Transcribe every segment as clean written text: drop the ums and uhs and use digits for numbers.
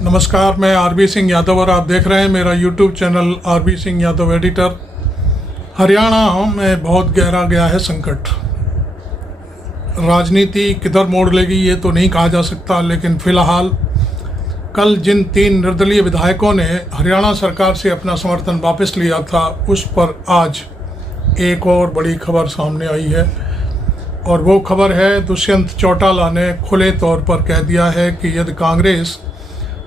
नमस्कार, मैं आरबी सिंह यादव और आप देख रहे हैं मेरा YouTube channel RB Singh Yadav editor. Haryana में बहुत गहरा गया है संकट। राजनीति किधर मोड़ लेगी ये तो नहीं कहा जा सकता, लेकिन फिलहाल कल जिन 3 निर्दलीय विधायकों ने हरियाणा सरकार से अपना समर्थन वापस लिया था, उस पर आज एक और बड़ी खबर सामने आई है। और वो खबर है, दुष्यंत चौटाला ने खुले तौर पर कह दिया है कि यदि कांग्रेस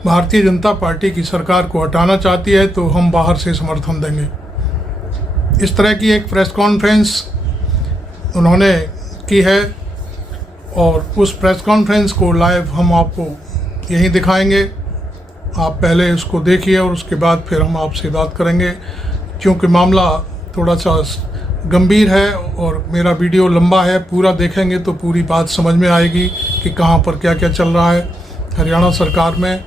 भारतीय जनता पार्टी की सरकार को हटाना चाहती है तो हम बाहर से समर्थन देंगे। इस तरह की एक प्रेस कॉन्फ्रेंस उन्होंने की है और उस प्रेस कॉन्फ्रेंस को लाइव हम आपको यहीं दिखाएंगे। आप पहले उसको देखिए और उसके बाद फिर हम आपसे बात करेंगे, क्योंकि मामला थोड़ा सा गंभीर है और मेरा वीडियो लंबा है। पूरा देखेंगे तो पूरी बात समझ में आएगी कि कहाँ पर क्या क्या चल रहा है हरियाणा सरकार में।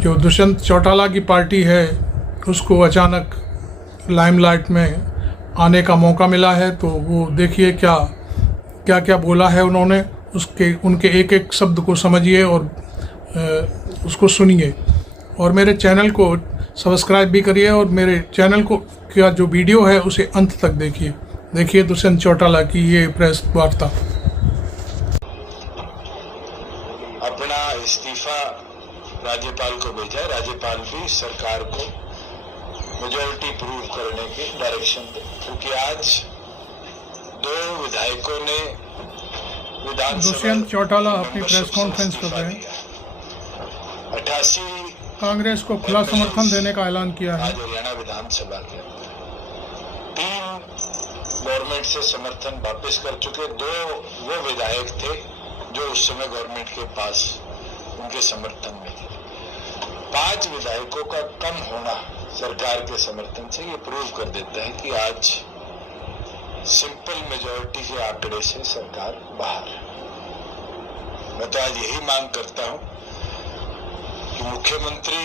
जो दुष्यंत चौटाला की पार्टी है उसको अचानक लाइमलाइट में आने का मौका मिला है, तो वो देखिए क्या क्या बोला है उन्होंने। उनके एक एक शब्द को समझिए और उसको सुनिए। और मेरे चैनल को सब्सक्राइब भी करिए और मेरे चैनल को का जो वीडियो है उसे अंत तक देखिए दुष्यंत चौटाला की ये प्रेस वार्ता। अपना इस्तीफा राज्यपाल को भेजा। राज्यपाल भी सरकार को मेजॉरिटी प्रूव करने की डायरेक्शन दे, क्योंकि आज 2 विधायकों ने विधानसभा दुष्यंत चौटाला अपनी प्रेस कॉन्फ्रेंस कर रहे हैं। 88 कांग्रेस को खुला समर्थन देने का ऐलान किया है। आज हरियाणा विधानसभा के 3 गवर्नमेंट से समर्थन वापस कर चुके। 2 वो विधायक थे जो उस समय गवर्नमेंट के पास उनके समर्थन में थे। 5 विधायकों का कम होना सरकार के समर्थन से ये प्रूव कर देता है कि आज सिंपल मेजॉरिटी के आंकड़े से सरकार बाहर है। मैं तो आज यही मांग करता हूं कि मुख्यमंत्री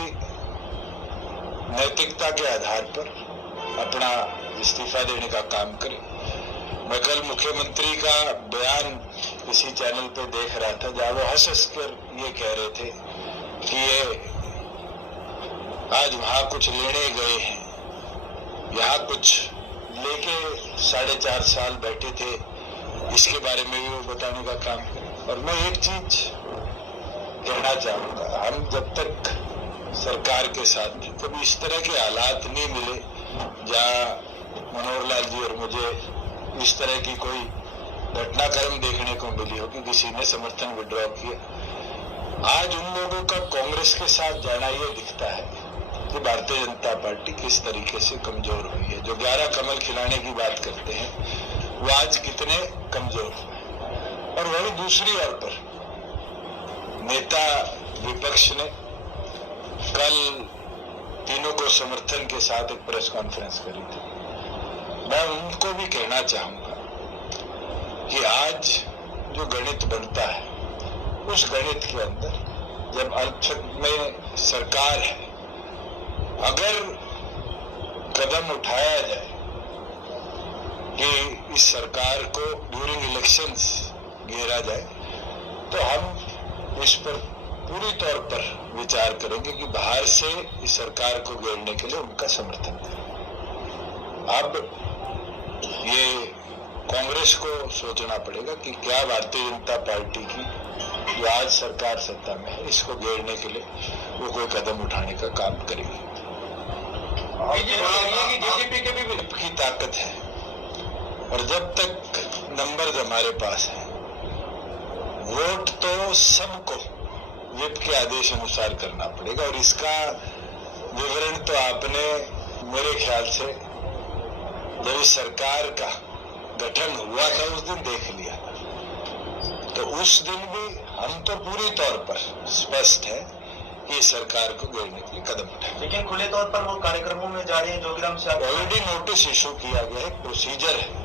नैतिकता के आधार पर अपना इस्तीफा देने का काम करे। मैं कल मुख्यमंत्री का बयान किसी चैनल पे देख रहा था, जहां वो हंस कर ये कह रहे थे कि ये आज वहां कुछ लेने गए हैं, यहाँ कुछ लेके 4.5 साल बैठे थे, इसके बारे में भी वो बताने का काम करे। और मैं एक चीज कहना चाहूंगा, हम जब तक सरकार के साथ थे तब इस तरह के हालात नहीं मिले जहाँ मनोहर लाल जी और मुझे इस तरह की कोई घटनाक्रम देखने को मिली हो कि किसी ने समर्थन विड्रॉ किया। आज उन लोगों का कांग्रेस के साथ जाना ये दिखता है कि भारतीय जनता पार्टी किस तरीके से कमजोर हुई है। जो 11 कमल खिलाने की बात करते हैं वो आज कितने कमजोर हुए। और वही दूसरी ओर पर नेता विपक्ष ने कल तीनों को समर्थन के साथ एक प्रेस कॉन्फ्रेंस करी थी। मैं उनको भी कहना चाहूंगा कि आज जो गणित बनता है, उस गणित के अंदर जब अल्पसंख्यक में सरकार है, अगर कदम उठाया जाए कि इस सरकार को ड्यूरिंग इलेक्शंस घेरा जाए, तो हम इस पर पूरी तौर पर विचार करेंगे कि बाहर से इस सरकार को घेरने के लिए उनका समर्थन करें। अब ये कांग्रेस को सोचना पड़ेगा कि क्या भारतीय जनता पार्टी की जो आज सरकार सत्ता में है, इसको घेरने के लिए वो कोई कदम उठाने का काम करेगी। बीजेपी के भी विप की ताकत है, और जब तक नंबर हमारे पास है, वोट तो सबको विप के आदेश अनुसार करना पड़ेगा। और इसका विवरण तो आपने मेरे ख्याल से जब इस सरकार का गठन हुआ था उस दिन देख लिया। तो उस दिन भी हम तो पूरी तौर पर स्पष्ट है कि सरकार को घेरने के लिए कदम उठाए। लेकिन खुले तौर पर वो कार्यक्रमों में जा रहे हैं। जोगीराम से ऑलरेडी नोटिस इशू किया गया है। प्रोसीजर है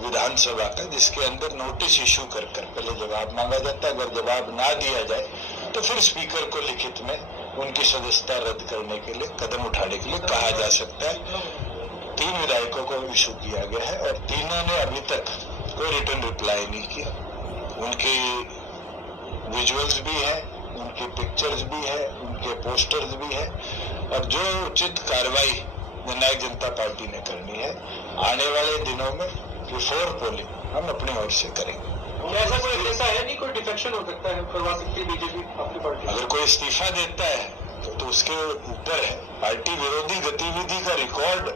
विधानसभा का, जिसके अंदर नोटिस इशू कर पहले जवाब मांगा जाता है। अगर जवाब ना दिया जाए तो फिर स्पीकर को लिखित में उनकी सदस्यता रद्द करने के लिए कदम उठाने के लिए कहा जा सकता है। 3 विधायकों को इशू किया गया है और तीनों ने अभी तक कोई रिटर्न रिप्लाई नहीं किया। उनकी विजुअल्स भी है, उनकी पिक्चर्स भी है, उनके पोस्टर्स भी है, और जो उचित कार्रवाई जननायक जनता पार्टी ने करनी है आने वाले दिनों में बिफोर पोलिंग हम अपनी ओर से करेंगे। ऐसा कोई ऐसा है नहीं, कोई डिफेक्शन हो सकता है, करवा सकती है बीजेपी आपकी पार्टी? अगर कोई इस्तीफा देता है तो उसके ऊपर है। पार्टी विरोधी गतिविधि का रिकॉर्ड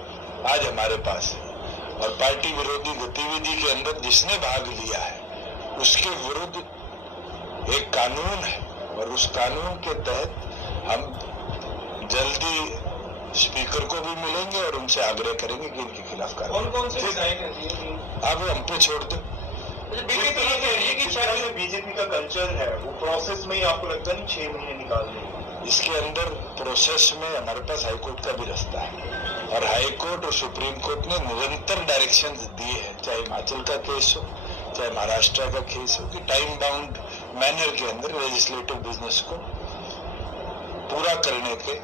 आज हमारे पास है, और पार्टी विरोधी गतिविधि के अंदर जिसने भाग लिया है उसके विरुद्ध एक कानून है, और उस कानून के तहत हम जल्दी स्पीकर को भी मिलेंगे और उनसे आग्रह करेंगे कि इनके खिलाफ कार्रवाई। कौन कौन से विधायक हैं? अब हम पे छोड़ दो। बीजेपी ये कह रही है कि शायद बीजेपी का कल्चर है वो प्रोसेस में ही आपको लगता नहीं 6 महीने निकाल देंगे? इसके अंदर प्रोसेस में हमारे पास हाईकोर्ट का भी रास्ता है, और हाईकोर्ट और सुप्रीम कोर्ट ने निरंतर डायरेक्शंस दिए हैं, चाहे हिमाचल का केस हो चाहे महाराष्ट्र का केस हो, कि टाइम बाउंड मैनर के अंदर लेजिस्लेटिव बिजनेस को पूरा करने के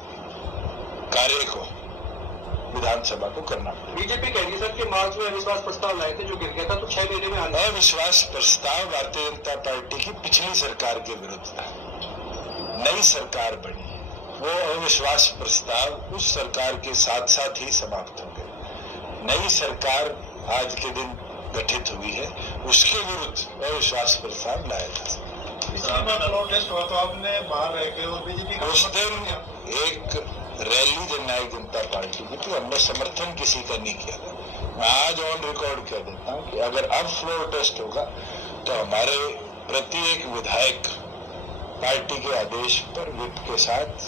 कार्य को विधानसभा को करना पड़ेगा। बीजेपी कह रही है सर कि मार्च में अविश्वास प्रस्ताव लाए थे जो गिर गया था, तो 6 महीने में आना। अविश्वास प्रस्ताव भारतीय जनता पार्टी की पिछली सरकार के विरुद्ध था। नई सरकार बनी, वो अविश्वास प्रस्ताव उस सरकार के साथ साथ ही समाप्त हो गए। नई सरकार आज के दिन गठित हुई है, उसके विरुद्ध अविश्वास प्रस्ताव लाया था। प्रोटेस्ट हुआ तो आपने बाहर रह के और बीजेपी उस दिन एक रैली जननायक जनता पार्टी की थी, हमने समर्थन किसी का नहीं किया था। मैं आज ऑन रिकॉर्ड कह देता हूं कि अगर अब फ्लोर टेस्ट होगा तो हमारे प्रत्येक विधायक पार्टी के आदेश पर विप के साथ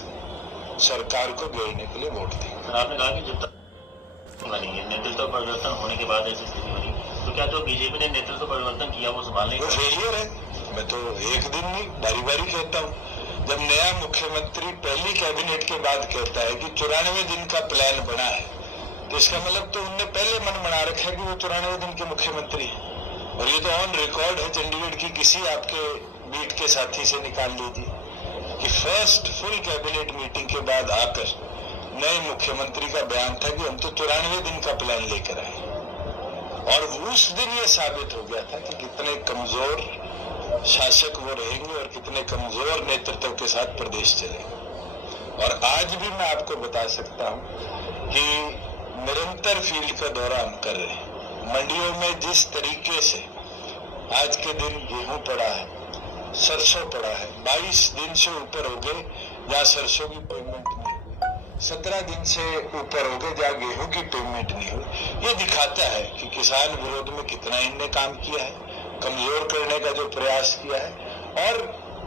सरकार को घेरने के लिए वोट देंगे। आपने कहा कि जब तक बनी है नेतृत्व परिवर्तन होने के बाद ऐसी स्थिति बनी, तो क्या जो बीजेपी ने नेतृत्व परिवर्तन किया वो संभालने वो फेलियर है। मैं तो एक दिन नहीं बारी बारी कहता हूँ। जब नया मुख्यमंत्री पहली कैबिनेट के बाद कहता है कि 94 दिन का प्लान बना है, तो इसका मतलब तो उनने पहले मन बना रखा है कि वो 94 दिन के मुख्यमंत्री है। और ये तो ऑन रिकॉर्ड है, चंडीगढ़ की किसी आपके बीट के साथी से निकाल लीजिए कि फर्स्ट फुल कैबिनेट मीटिंग के बाद आकर नए मुख्यमंत्री का बयान था कि हम तो 94 दिन का प्लान लेकर आए, और उस दिन ये साबित हो गया था कि कितने कमजोर शासक वो रहेंगे और कितने कमजोर नेतृत्व के साथ प्रदेश चलेंगे। और आज भी मैं आपको बता सकता हूं कि निरंतर फील्ड का दौरा हम कर रहे हैं। मंडियों में जिस तरीके से आज के दिन गेहूं पड़ा है, सरसों पड़ा है, 22 दिन से ऊपर हो गए जहाँ सरसों की पेमेंट नहीं हुई, 17 दिन से ऊपर हो गए जहाँ गेहूं की पेमेंट नहीं हुई। ये दिखाता है कि किसान विरोध में कितना इनने काम किया है, कमजोर करने का जो प्रयास किया है, और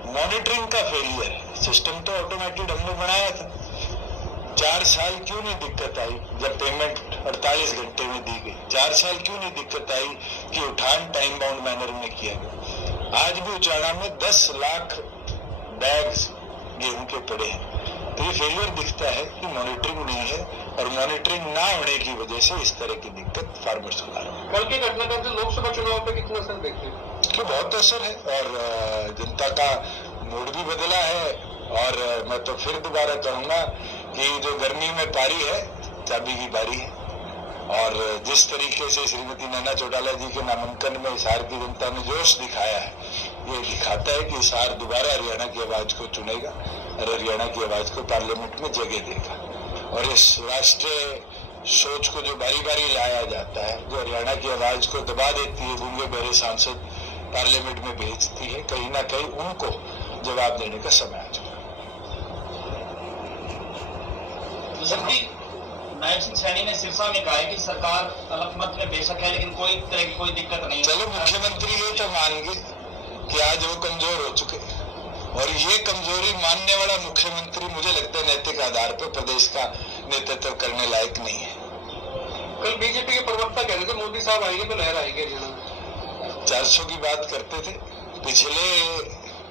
मॉनिटरिंग का फेलियर है। सिस्टम तो ऑटोमेटेड हमने बनाया था, 4 साल क्यों नहीं दिक्कत आई जब पेमेंट 48 घंटे में दी गई? 4 साल क्यों नहीं दिक्कत आई कि उठान टाइम बाउंड मैनर में किया गया? आज भी उचाना में 10 लाख बैग्स गेहूं के पड़े हैं। तो ये फेलियर दिखता है कि मॉनिटरिंग नहीं है, और मॉनिटरिंग ना होने की वजह से इस तरह की दिक्कत फार्मर्स को आ रही है। कल के घटनाक्रम से लोकसभा चुनाव पे कितना असर देखते हैं? कि बहुत असर है, और जनता का मूड भी बदला है। और मैं तो फिर दोबारा कहूंगा कि जो गर्मी में पारी है, चाबी की बारी है। और जिस तरीके से श्रीमती नैना चौटाला जी के नामांकन में हिसार की जनता ने जोश दिखाया है, ये दिखाता है कि हिसार दोबारा हरियाणा की आवाज को चुनेगा और हरियाणा की आवाज को पार्लियामेंट में जगह देगा। और इस राष्ट्रीय सोच को जो बारी बारी लाया जाता है, जो हरियाणा की आवाज को दबा देती है, गूंगे बहरे सांसद पार्लियामेंट में भेजती है, कहीं ना कहीं उनको जवाब देने का समय आ चुका है। नायब सिंह सैनी ने सिरसा में कहा है कि सरकार अलग में बेशक है, लेकिन कोई तरह की कोई दिक्कत नहीं। चलो मुख्यमंत्री ये तो मान गए कि आज वो कमजोर हो चुके, और ये कमजोरी मानने वाला मुख्यमंत्री मुझे लगता है नैतिक आधार पर प्रदेश का नेतृत्व करने लायक नहीं है। कल बीजेपी के प्रवक्ता कह रहे थे मोदी साहब आएंगे तो लहर आएगी हरियाणा में। 400 की बात करते थे, पिछले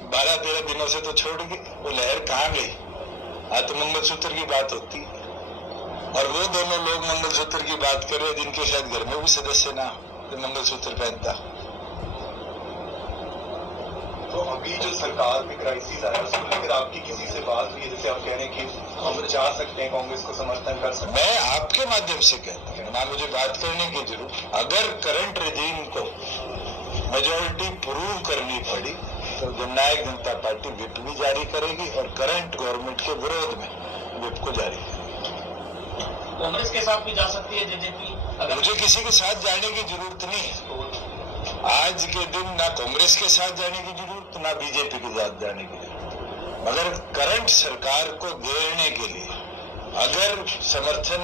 12-13 दिनों से तो छोड़ गए, वो लहर कहाँ गई? आज तो मंगलसूत्र की बात होती, और वो दोनों लोग मंगलसूत्र की बात कर रहे जिनके शायद घर में भी सदस्य ना हो जो मंगलसूत्र पहनता। तो अभी जो सरकार में क्राइसिस आया उसको लेकर आपकी किसी से बात हुई है? जैसे आप कह रहे हैं कि हम जा सकते हैं, कांग्रेस को समर्थन कर सकते हैं। मैं आपके माध्यम से कहता हूँ, ना मुझे बात करने की जरूरत, अगर करंट रिजीम को मेजोरिटी प्रूव करनी पड़ी तो जननायक जनता पार्टी विप भी जारी करेगी और करंट गवर्नमेंट के विरोध में विप को जारी करेगी। कांग्रेस के साथ भी जा सकती है जेजेपी? मुझे किसी के साथ जाने की जरूरत नहीं है। आज के दिन ना कांग्रेस के साथ जाने की जरूरत, ना बीजेपी के साथ जाने की जरूरत। मगर करंट सरकार को घेरने के लिए अगर समर्थन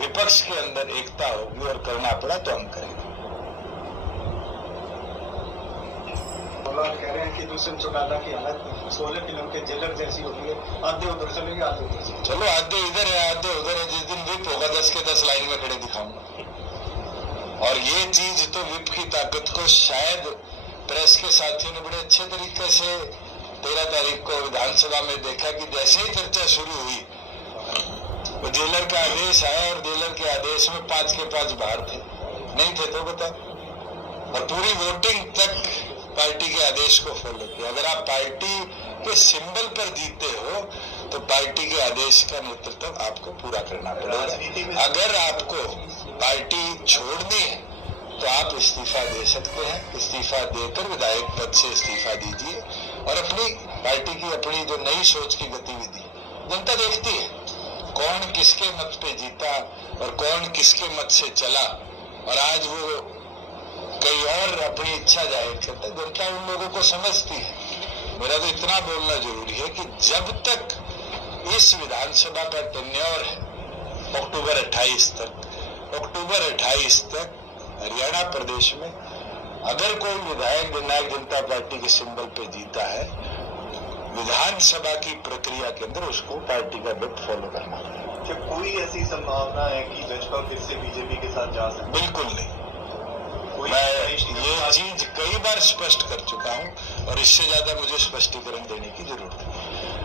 विपक्ष के अंदर एकता होगी और करना पड़ा तो हम करेंगे। कह रहे हैं कि दुष्यंत चौटाला की हालत 16 फिल्म के जेलर जैसी हो गई है, आधे उधर चलेंगे आधे उधर चलेंगे। चलो आधे इधर है आधे उधर है, जिस दिन विप होगा 10 के 10 लाइन में खड़े दिखाऊंगा। और ये चीज तो विप की ताकत को शायद प्रेस के साथियों ने बड़े अच्छे तरीके से 13 तारीख को विधानसभा में देखा कि जैसे ही चर्चा शुरू हुई तो जेलर का आदेश आया और जेलर के आदेश में 5 के 5 बाहर थे, नहीं थे तो बता। और पूरी वोटिंग तक पार्टी के आदेश को फॉलो किया। अगर आप पार्टी के सिंबल पर जीते हो तो पार्टी के आदेश का नेतृत्व आपको पूरा करना पड़ेगा। अगर आपको पार्टी छोड़नी है तो आप इस्तीफा दे सकते हैं, इस्तीफा देकर विधायक पद से इस्तीफा दीजिए और अपनी पार्टी की अपनी जो नई सोच की गतिविधि जनता देखती है, कौन किसके मत पे जीता और कौन किसके मत से चला और आज वो कई और अपनी इच्छा जाहिर करता है। जनता उन लोगों को समझती है। मेरा तो इतना बोलना जरूरी है कि जब तक इस विधानसभा का टेन्योर है अक्टूबर 28 तक हरियाणा प्रदेश में अगर कोई विधायक जननायक जनता पार्टी के सिंबल पे जीता है, विधानसभा की प्रक्रिया के अंदर उसको पार्टी का विप फॉलो करना है। क्या कोई ऐसी संभावना है कि जजपा फिर से बीजेपी के साथ जा सकते? बिल्कुल नहीं। मैं ये चीज कई बार स्पष्ट कर चुका हूं और इससे ज्यादा मुझे स्पष्टीकरण देने की जरूरत है।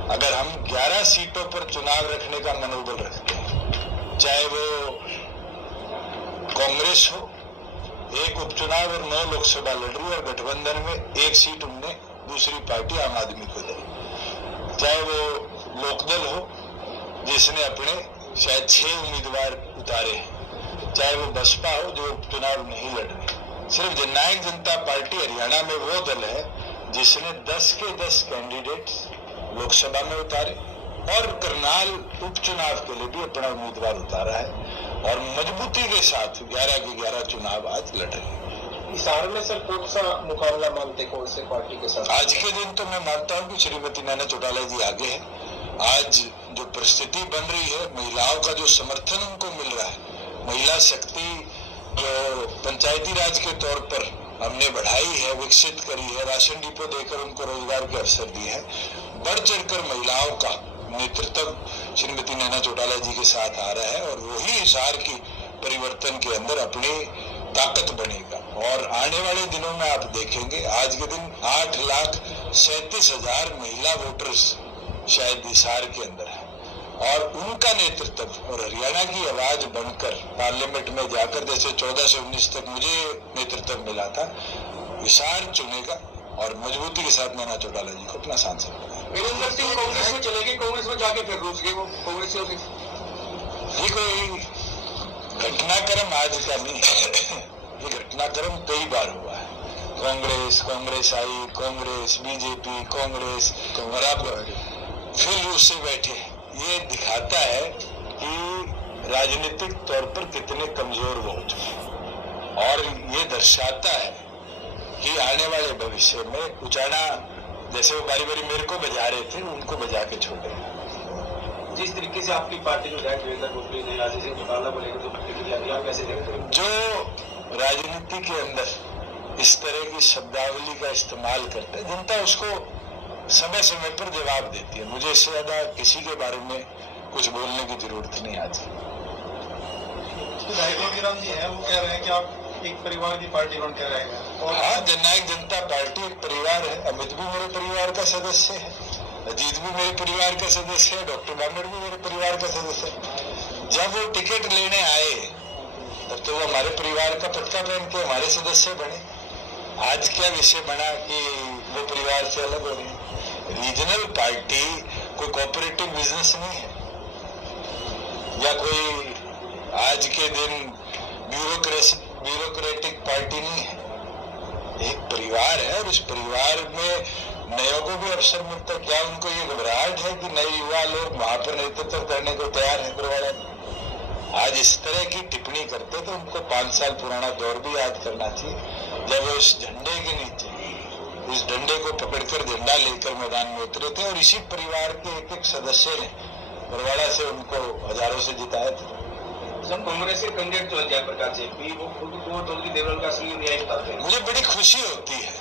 अगर हम 11 सीटों पर चुनाव रखने का मनोबल रखते हैं, चाहे वो कांग्रेस हो, एक उपचुनाव और 9 लोकसभा लड़ रही और गठबंधन में 1 सीट उनने दूसरी पार्टी आम आदमी को दी, चाहे वो लोकदल हो जिसने अपने शायद 6 उम्मीदवार उतारे हैं, चाहे वो बसपा हो जो उपचुनाव नहीं लड़ रही। सिर्फ जननायक जनता पार्टी हरियाणा में वो दल है जिसने 10 के 10 कैंडिडेट लोकसभा में उतारे और करनाल उपचुनाव के लिए भी अपना उम्मीदवार उतारा है और मजबूती के साथ 11 के 11 चुनाव आज लड़ रहे हैं। हिसार में सर कौन सा मुकाबला मानते कौन से पार्टी के साथ? आज के दिन तो मैं मानता हूं कि श्रीमती नैना चौटाला जी आगे है। आज जो परिस्थिति बन रही है, महिलाओं का जो समर्थन उनको मिल रहा है, महिला शक्ति जो पंचायती राज के तौर पर हमने बढ़ाई है, विकसित करी है, राशन डिपो देकर उनको रोजगार के अवसर दिए हैं, बढ़ चढ़कर महिलाओं का नेतृत्व श्रीमती नैना चौटाला जी के साथ आ रहा है और वही हिसार की परिवर्तन के अंदर अपनी ताकत बनेगा। और आने वाले दिनों में आप देखेंगे, आज के दिन 8,37,000 महिला वोटर्स शायद हिसार के अंदर है और उनका नेतृत्व और हरियाणा की आवाज बनकर पार्लियामेंट में जाकर, जैसे 14 से 19 तक मुझे नेतृत्व मिला था, हिसार चुनेगा और मजबूती के साथ नैना चौटाला जी को अपना सांसद बनाएगा। वीरेंद्र सिंह कांग्रेस में चलेगी, कांग्रेस में जाके फिर रूस गए वो कांग्रेसियों से। ये कोई घटनाक्रम आज का नहीं है, ये घटनाक्रम कई बार हुआ है। कांग्रेस आई, कांग्रेस, बीजेपी, कांग्रेस और अब फिर रूस से बैठे। ये दिखाता है कि राजनीतिक तौर पर कितने कमजोर वो हो चुके और ये दर्शाता है कि आने वाले भविष्य में उचाना, जैसे वो बारी बारी मेरे को बजा रहे थे, उनको बजा के छोड़े। जिस तरीके से आपकी पार्टी में राजेश सिंह चौटाला को लेकर जो प्रतिक्रिया आप कैसे देखते हैं? जो राजनीति के अंदर इस तरह की शब्दावली का इस्तेमाल करते हैं, जनता उसको समय समय पर जवाब देती है। मुझे इससे ज्यादा किसी के बारे में कुछ बोलने की जरूरत नहीं आज। राम जी है, वो कह रहे हैं कि आप एक परिवार की पार्टी बन के रहेंगे। और हाँ, जननायक जनता पार्टी एक परिवार है। अमित भी मेरे परिवार का सदस्य है, अजीत भी मेरे परिवार का सदस्य है, डॉक्टर बामर भी मेरे परिवार का सदस्य है। जब वो टिकट लेने आए तब तो वो हमारे परिवार का पटका पहन के हमारे सदस्य बने। आज क्या विषय बना कि वो परिवार से अलग हो रहे हैं। रीजनल पार्टी कोई कोऑपरेटिव बिजनेस नहीं है या कोई आज के दिन ब्यूरोक्रेटिक पार्टी नहीं है। एक परिवार है और इस परिवार में नयों को भी अवसर मिलता है। क्या उनको ये घबराहट है कि नए युवा लोग वहां पर नेतृत्व करने को तैयार है? बरवाड़ा आज इस तरह की टिप्पणी करते तो उनको 5 साल पुराना दौर भी याद करना चाहिए, जब वो इस झंडे के नीचे इस डंडे को पकड़कर झंडा लेकर मैदान में उतरे थे और इसी परिवार के एक सदस्य ने बरवाड़ा से उनको हजारों से जिताया था। जब कांग्रेस के कैंडिडेट जो जयप्रकाश जेपी वो खुद को चौधरी देवलाल का असली न्याय बताते हैं। मुझे बड़ी खुशी होती है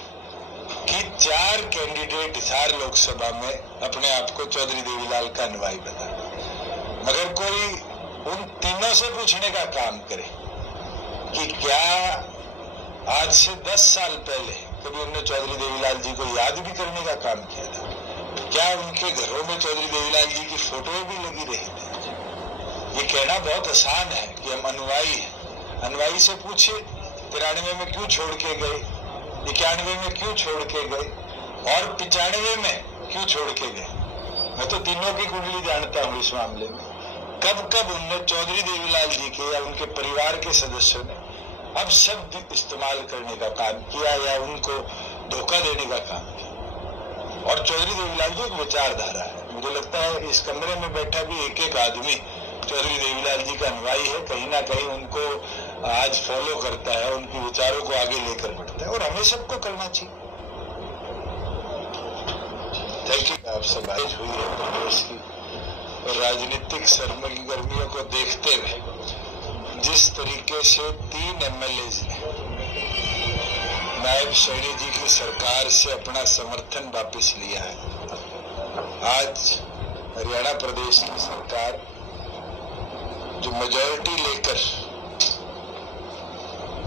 कि 4 कैंडिडेट हिसार लोकसभा में अपने आप को चौधरी देवीलाल का अनुयायी बता, मगर कोई उन तीनों से पूछने का काम करे कि क्या आज से 10 साल पहले कभी उन्होंने चौधरी देवीलाल जी को याद भी करने का काम किया था? क्या उनके घरों में चौधरी देवीलाल जी की फोटो भी लगी रही थी? ये कहना बहुत आसान है कि हम अनुयायी हैं। अनुयायी से पूछिए 93 में क्यों छोड़ के गए, 91 में क्यों छोड़ के गए और 95 में क्यों छोड़ के गए। मैं तो तीनों की कुंडली जानता हूँ इस मामले में। कब कब उनने चौधरी देवीलाल जी के या उनके परिवार के सदस्यों ने अब शब्द इस्तेमाल करने का काम किया या उनको धोखा देने का काम किया। और चौधरी देवीलाल जी एक विचारधारा है। मुझे लगता है इस कमरे में बैठा भी एक आदमी चौधरी देवीलाल जी का अनुयायी है, कहीं ना कहीं उनको आज फॉलो करता है, उनके विचारों को आगे लेकर बढ़ता है और हमें सबको करना चाहिए। Thank you. आप सब आज हुई है कांग्रेस की और राजनीतिक सरगर्मियों को देखते हुए जिस तरीके से 3 MLAs ने नायब सैनी जी की सरकार से अपना समर्थन वापस लिया है, आज हरियाणा प्रदेश की सरकार जो मेजॉरिटी लेकर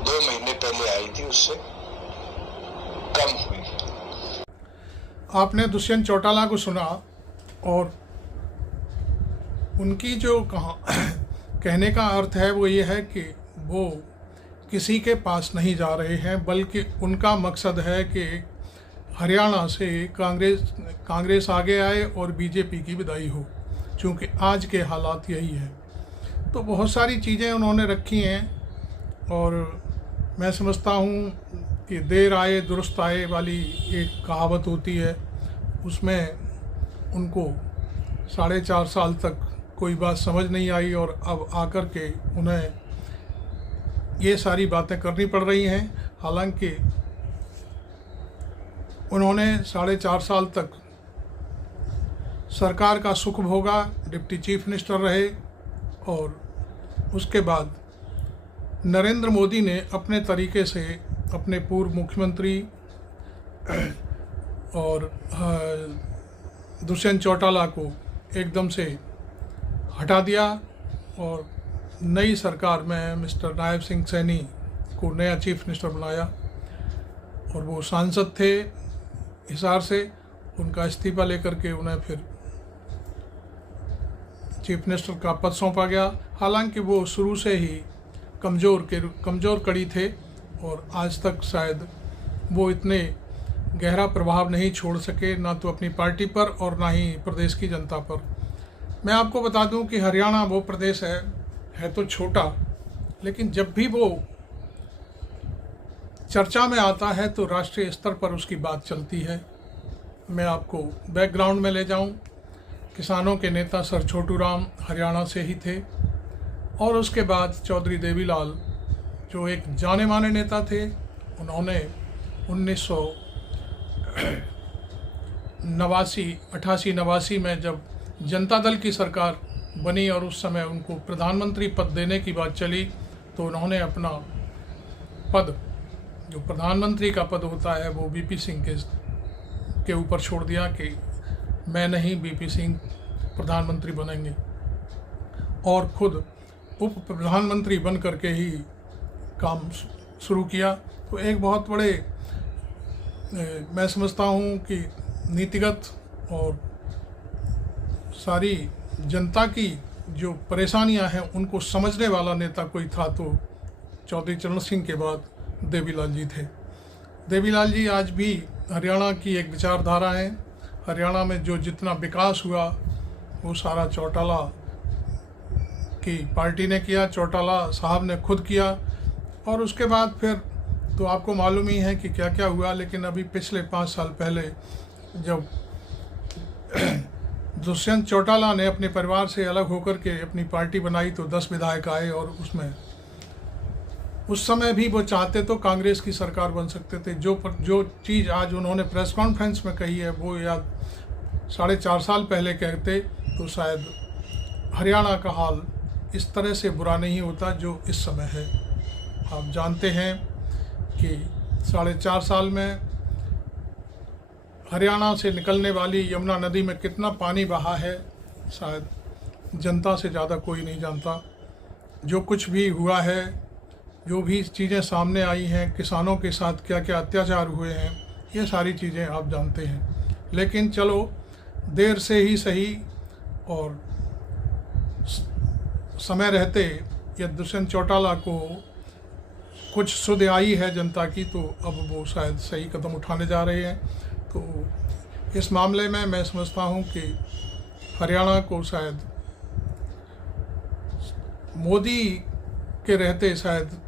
2 महीने पहले आई थी उससे कम हुई। आपने दुष्यंत चौटाला को सुना और उनकी जो कहने का अर्थ है वो ये है कि वो किसी के पास नहीं जा रहे हैं, बल्कि उनका मकसद है कि हरियाणा से कांग्रेस आगे आए और बीजेपी की विदाई हो, क्योंकि आज के हालात यही है। तो बहुत सारी चीज़ें उन्होंने रखी हैं और मैं समझता हूँ कि देर आए दुरुस्त आए वाली एक कहावत होती है, उसमें उनको 4.5 साल तक कोई बात समझ नहीं आई और अब आकर के उन्हें ये सारी बातें करनी पड़ रही हैं। हालांकि उन्होंने 4.5 साल तक सरकार का सुख भोगा, डिप्टी चीफ मिनिस्टर रहे और उसके बाद नरेंद्र मोदी ने अपने तरीके से अपने पूर्व मुख्यमंत्री और दुष्यंत चौटाला को एकदम से हटा दिया और नई सरकार में मिस्टर नायब सिंह सैनी को नया चीफ मिनिस्टर बनाया और वो सांसद थे हिसार से। उनका इस्तीफा लेकर के उन्हें फिर चीफ मिनिस्टर का पद सौंपा गया। हालांकि वो शुरू से ही कमज़ोर कड़ी थे और आज तक शायद वो इतने गहरा प्रभाव नहीं छोड़ सके, ना तो अपनी पार्टी पर और ना ही प्रदेश की जनता पर। मैं आपको बता दूं कि हरियाणा वो प्रदेश है तो छोटा, लेकिन जब भी वो चर्चा में आता है तो राष्ट्रीय स्तर पर उसकी बात चलती है। मैं आपको बैकग्राउंड में ले जाऊं, किसानों के नेता सर छोटू राम हरियाणा से ही थे और उसके बाद चौधरी देवीलाल जो एक जाने माने नेता थे, उन्होंने 1989 में जब जनता दल की सरकार बनी और उस समय उनको प्रधानमंत्री पद देने की बात चली तो उन्होंने अपना पद, जो प्रधानमंत्री का पद होता है, वो बीपी सिंह के ऊपर छोड़ दिया कि मैं नहीं, बीपी सिंह प्रधानमंत्री बनेंगे और खुद उप प्रधानमंत्री बन करके ही काम शुरू किया। तो एक बहुत बड़े मैं समझता हूँ कि नीतिगत और सारी जनता की जो परेशानियां हैं उनको समझने वाला नेता कोई था तो चौधरी चरण सिंह के बाद देवीलाल जी थे। देवीलाल जी आज भी हरियाणा की एक विचारधारा है। हरियाणा में जो जितना विकास हुआ वो सारा चौटाला की पार्टी ने किया, चौटाला साहब ने खुद किया और उसके बाद फिर तो आपको मालूम ही है कि क्या क्या हुआ। लेकिन अभी पिछले 5 साल पहले जब दुष्यंत चौटाला ने अपने परिवार से अलग होकर के अपनी पार्टी बनाई तो 10 विधायक आए, और उसमें उस समय भी वो चाहते तो कांग्रेस की सरकार बन सकते थे। जो चीज़ आज उन्होंने प्रेस कॉन्फ्रेंस में कही है वो याद 4.5 साल पहले कहते तो शायद हरियाणा का हाल इस तरह से बुरा नहीं होता जो इस समय है। आप जानते हैं कि 4.5 साल में हरियाणा से निकलने वाली यमुना नदी में कितना पानी बहा है, शायद जनता से ज़्यादा कोई नहीं जानता। जो कुछ भी हुआ है, जो भी चीज़ें सामने आई हैं, किसानों के साथ क्या क्या अत्याचार हुए हैं, ये सारी चीज़ें आप जानते हैं। लेकिन चलो देर से ही सही, और समय रहते या दुष्यंत चौटाला को कुछ सुध आई है जनता की, तो अब वो शायद सही कदम उठाने जा रहे हैं। तो इस मामले में मैं समझता हूँ कि हरियाणा को शायद मोदी के रहते शायद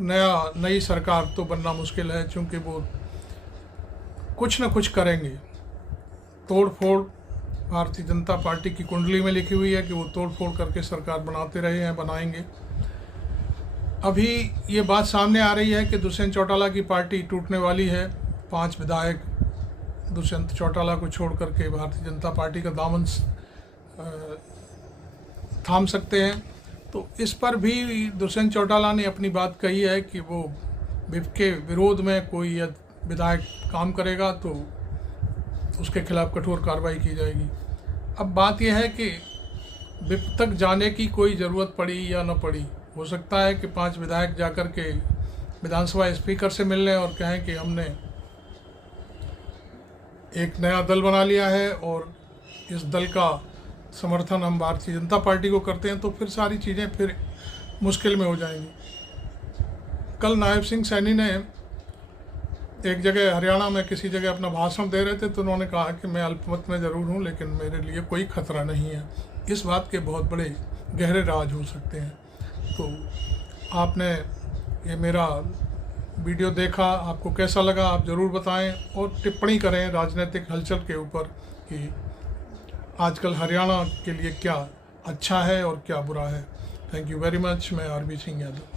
नई सरकार तो बनना मुश्किल है, क्योंकि वो कुछ न कुछ करेंगे। तोड़ फोड़ भारतीय जनता पार्टी की कुंडली में लिखी हुई है कि वो तोड़ फोड़ करके सरकार बनाते रहे हैं, बनाएंगे। अभी ये बात सामने आ रही है कि दुष्यंत चौटाला की पार्टी टूटने वाली है। 5 विधायक दुष्यंत चौटाला को छोड़ करके भारतीय जनता पार्टी का दामन थाम सकते हैं। तो इस पर भी दुष्यंत चौटाला ने अपनी बात कही है कि वो विप के विरोध में कोई विधायक काम करेगा तो उसके खिलाफ कठोर कार्रवाई की जाएगी। अब बात यह है कि विप तक जाने की कोई ज़रूरत पड़ी या न पड़ी। हो सकता है कि 5 विधायक जाकर के विधानसभा स्पीकर से मिल लें और कहें कि हमने एक नया दल बना लिया है और इस दल का समर्थन हम भारतीय जनता पार्टी को करते हैं, तो फिर सारी चीज़ें फिर मुश्किल में हो जाएंगी। कल नायब सिंह सैनी ने एक जगह हरियाणा में किसी जगह अपना भाषण दे रहे थे, तो उन्होंने कहा कि मैं अल्पमत में ज़रूर हूँ लेकिन मेरे लिए कोई खतरा नहीं है। इस बात के बहुत बड़े गहरे राज हो सकते हैं। तो आपने ये मेरा वीडियो देखा, आपको कैसा लगा आप ज़रूर बताएं और टिप्पणी करें राजनीतिक हलचल के ऊपर कि आजकल हरियाणा के लिए क्या अच्छा है और क्या बुरा है। Thank you very much. मैं आरबी सिंह यादव।